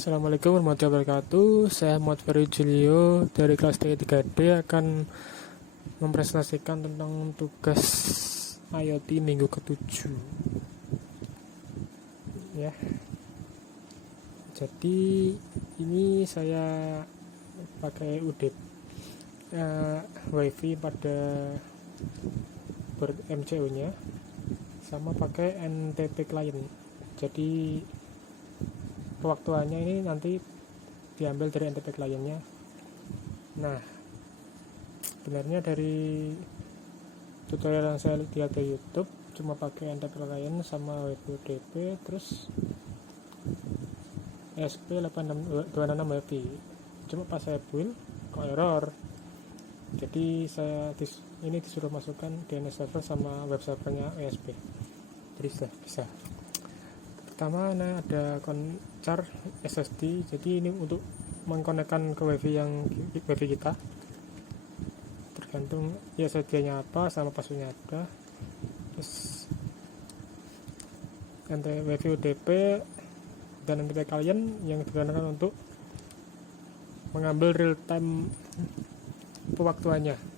Assalamualaikum warahmatullahi wabarakatuh. Saya Muhammad Ferry Julio dari kelas D3D akan mempresentasikan tentang tugas IoT minggu ke-7. Ya. Jadi ini saya pakai UDP WiFi pada MCU-nya sama pakai NTP client. Jadi pewaktuannya ini nanti diambil dari NTP kliennya. Nah, sebenarnya dari tutorial yang saya lihat di YouTube cuma pakai NTP klien sama WebUDP terus ESP8626 WiFi. Cuma pas saya build kok error. Jadi saya ini disuruh masukkan DNS server sama web servernya ESP. Jadi sudah bisa. Pertama ada char SSD, jadi ini untuk mengkonekkan ke WiFi kita, tergantung ya SSD-nya apa sama passwordnya ada. Terus WiFi UDP dan NTP client yang digunakan untuk mengambil real time pewaktuannya.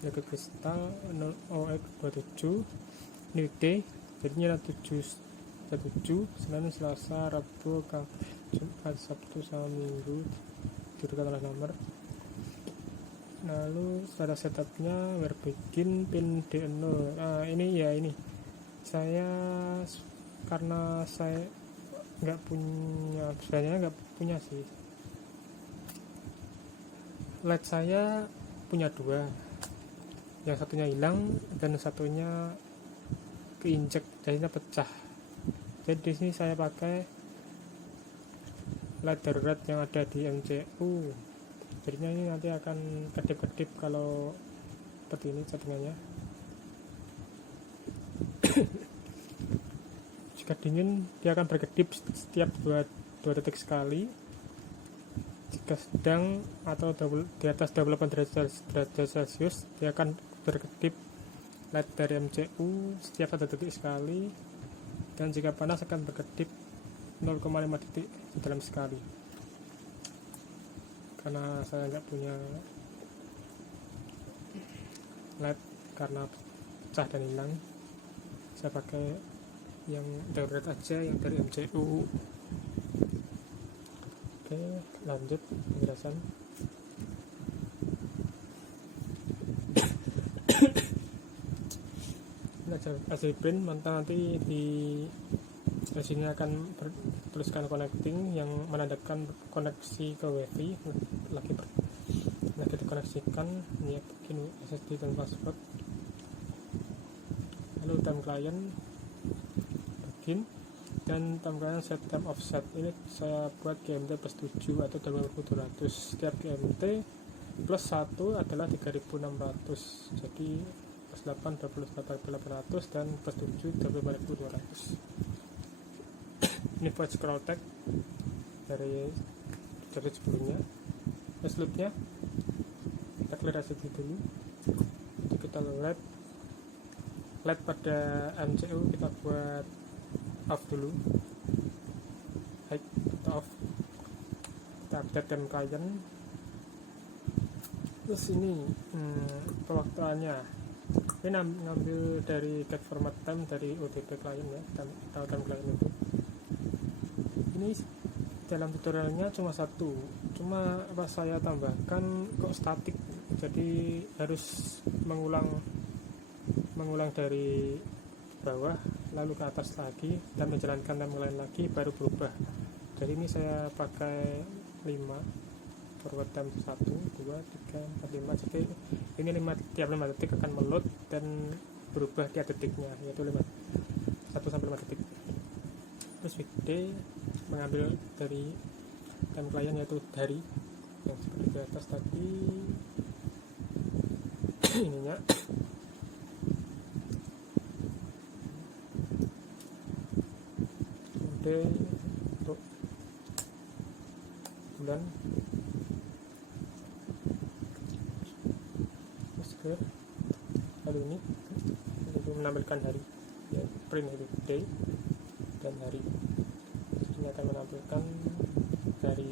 Jaga kristal 0OX27 ini weekday, jadinya 7 Senin, Selasa, Rabu, Jumat, Sabtu sama Minggu ditentukan nomor. Lalu cara setupnya begin pin D0. Nah ini saya karena saya nggak punya sih LED, saya punya dua, yang satunya hilang dan satunya keinjek, jadinya pecah. Jadi di sini saya pakai LED darurat yang ada di MCU. Jadinya ini nanti akan kedip-kedip kalau seperti ini settingannya. Jika dingin dia akan berkedip setiap 2 detik sekali. Jika sedang atau di atas 28 derajat Celcius dia akan berkedip LED dari MCU setiap 1 detik sekali, dan jika panas akan berkedip 0,5 detik dalam sekali. Karena saya nggak punya LED karena pecah dan hilang, saya pakai yang darurat aja, yang dari MCU. Oke, lanjut penjelasan. Hasil print nanti di sini akan tuliskan connecting yang menandakan koneksi ke WiFi lagi dikoneksikan. Ini bikin SSD dan password. Lalu time client begin dan time client set time offset. Ini saya buat GMT plus 7 atau 2200. Setiap GMT plus 1 adalah 3600. Jadi plus 8 28.800 dan plus 7 25.200. Ini buat scroll tag dari sebelumnya. Slide-nya kita clear SSD dulu. Jadi kita LED pada MCU kita buat off dulu, hide kita off, kita update time client. Terus ini pewaktuannya ini ngambil dari get format time dari UDP client ya, time client itu. Ini dalam tutorialnya cuma satu, cuma pas saya tambahkan kok statik, jadi harus mengulang dari bawah lalu ke atas lagi dan menjalankan time lagi baru berubah. Jadi ini saya pakai 5 forward time 1, 2, 3, 4, 5. Jadi ini tiap 5 detik akan meload dan berubah tiap detiknya, yaitu 1 sampai 5 detik. Terus weekday mengambil dari time client, yaitu dari yang seperti di atas tadi. Ininya untuk bulan, lalu ini menampilkan hari. ya print itu day dan hari. Ini akan menampilkan hari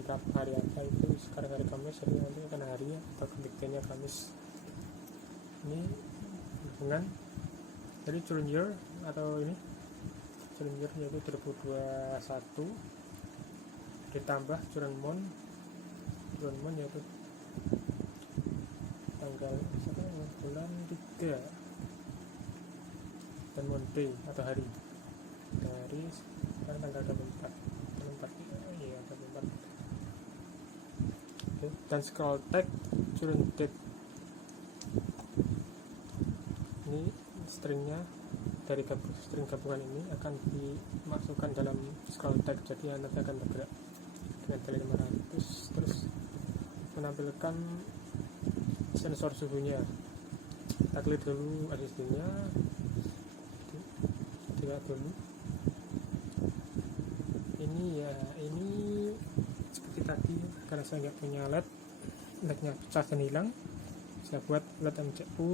apa itu. Sekarang hari Kamis, jadi nanti akan hari atau ketiknya Kamis. Ini hubungan dari current year atau ini current year yaitu 2021 ditambah current month yaitu tanggal bulan 3 dan monday atau hari dari sekarang tanggal 24 iya 24. Oke. Dan scroll tag current date ini stringnya dari string gabungan ini akan dimasukkan dalam scroll tag, jadi nanti akan bergerak dengan tali 500 terus menampilkan sensor suhunya. Kita klik dulu asisnya, tidak dulu ini ya, ini seperti tadi karena saya nggak punya LED-nya pecah dan hilang, saya buat LED MCU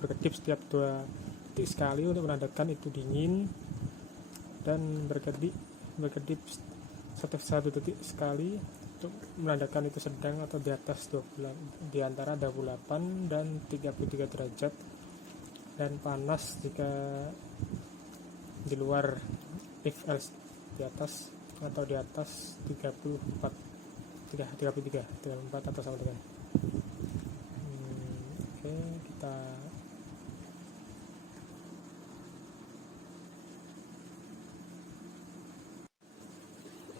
berkedip setiap 2 detik sekali untuk menandakan itu dingin, dan berkedip 1 detik sekali untuk menandakan itu sedang atau di atas 20, di antara 28 dan 33 derajat, dan panas jika di luar, if else di atas atau di atas 34 atau sama dengan oke, kita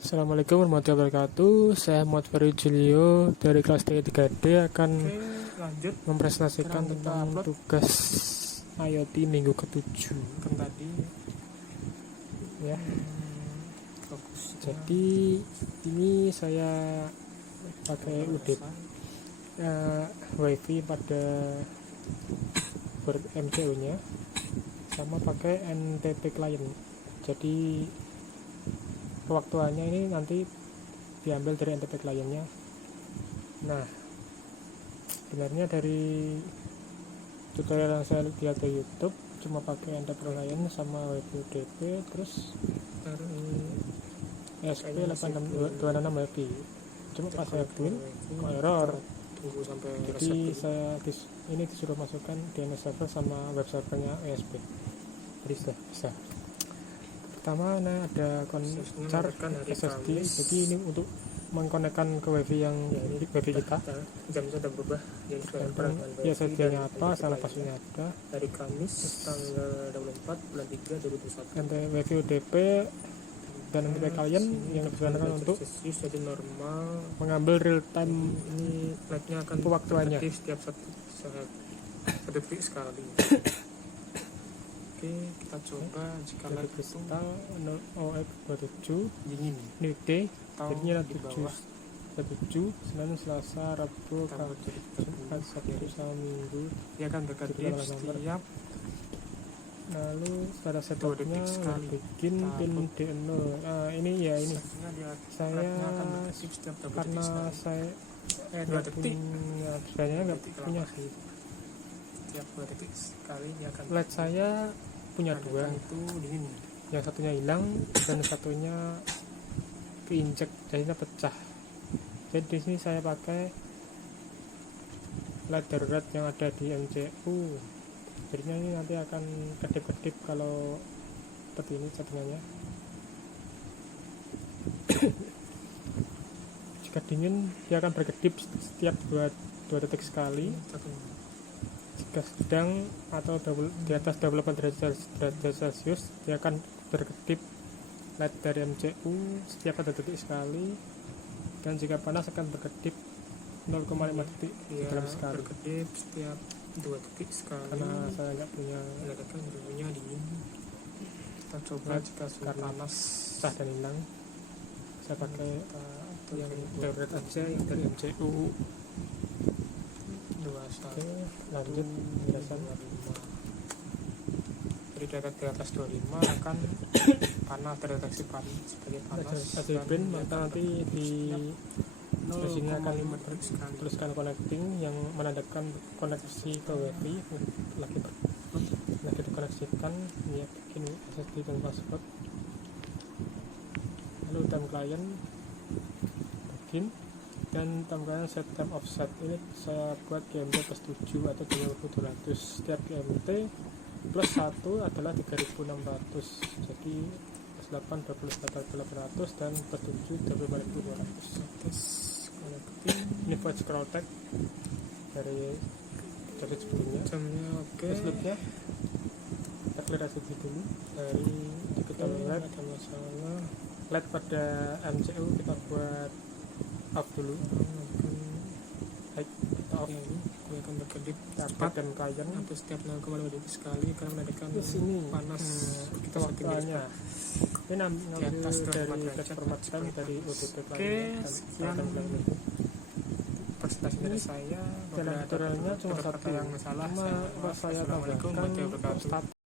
Assalamualaikum warahmatullahi wabarakatuh. Saya Muhammad Ferry Julio dari kelas D3D akan lanjut mempresentasikan tentang tugas IoT minggu ke-7 kan tadi ya. Jadi ini saya pakai UDP WiFi pada MCU nya sama pakai NTP client. Jadi kewaktuannya ini nanti diambil dari NTP clientnya. Nah, sebenarnya dari tutorial yang saya lihat di YouTube cuma pakai NTP client sama WiFi UDP terus ESP8626 WiFi. Cuma pas saya klik kok error. Jadi saya ini disuruh masukkan DNS server sama web servernya ESP. Jadi sudah bisa. Pertama ada char SSD, jadi ini untuk mengkonekkan ke WiFi yang WiFi kita. Jamnya sudah berubah, ya sedianya apa, salah passwordnya ada. Hari Kamis tanggal 24 bulan 3 2021. NT WiFi UDP dan NTP kalian yang digunakan untuk jadi normal mengambil real time ini LED-nya akan pewaktuannya setiap 1 detik sekali. Oke, kita coba jika LED kristal 0OX27 dingin new day, atau jadinya di bawah 7 Senin, Selasa, Rabu, Jumat, Sabtu, sama Minggu dia akan berkedip setiap lalu setelah setupnya bikin pin D0. Ini ya ini saya karena saya nggak punya sih. Setiap 2 detik sekali dia akan LED saya punya 2, itu dingin. yang satunya hilang dan satunya keinjek, jadinya pecah. Jadi di sini saya pakai LED darurat yang ada di MCU. Jadinya ini nanti akan kedip-kedip kalau seperti ini settingannya. Jika dingin dia akan berkedip setiap 2 detik sekali. Jika sedang atau di atas 28 derajat Celcius dia akan berkedip LED dari MCU setiap 1 detik sekali, dan jika panas akan berkedip 0,5 detik dalam sekali. Berkedip setiap 2 detik sekali karena saya nggak punya menandakan suhunya dingin. Kita coba jika suhu panas pecah dan hilang, saya pakai yang darurat aja yang dari MCU. Oke, lanjut penjelasan. Jadi di atas 25 akan panas, terdeteksi sebagai panas. Admin maka nanti di sini akan tuliskan connecting yang menandakan koneksi ke WiFi lagi mengkoneksikan ya bikin SSD dan password. Lalu time client begin, dan time client set time offset ini saya buat GMT plus 7 atau 2700. Setiap GMT plus 1 adalah 3600, jadi plus 8 28.800 dan plus 7 25.200. Terus connecting Ini buat scroll tag dari sebelumnya. jamnya oke. Terus loopnya kita clear SSD dulu dari kita LED, ada masalah. LED pada MCU kita buat off dulu. Kita off. Ini gue akan berkedip Update dan client. hampir setiap 0,5 detik sekali karena menandakan Di sini panas. Kita setting waktunya. Ini di atas ngambil dari 24 derajat. permatan dari OTP Oke, client. sekian presentasi dari saya. Dalam tutorialnya cuma Apabila ada satu yang salah, cuma saya mohon maaf. saya Assalamualaikum tambahkan warahmatullahi wabarakatuh. status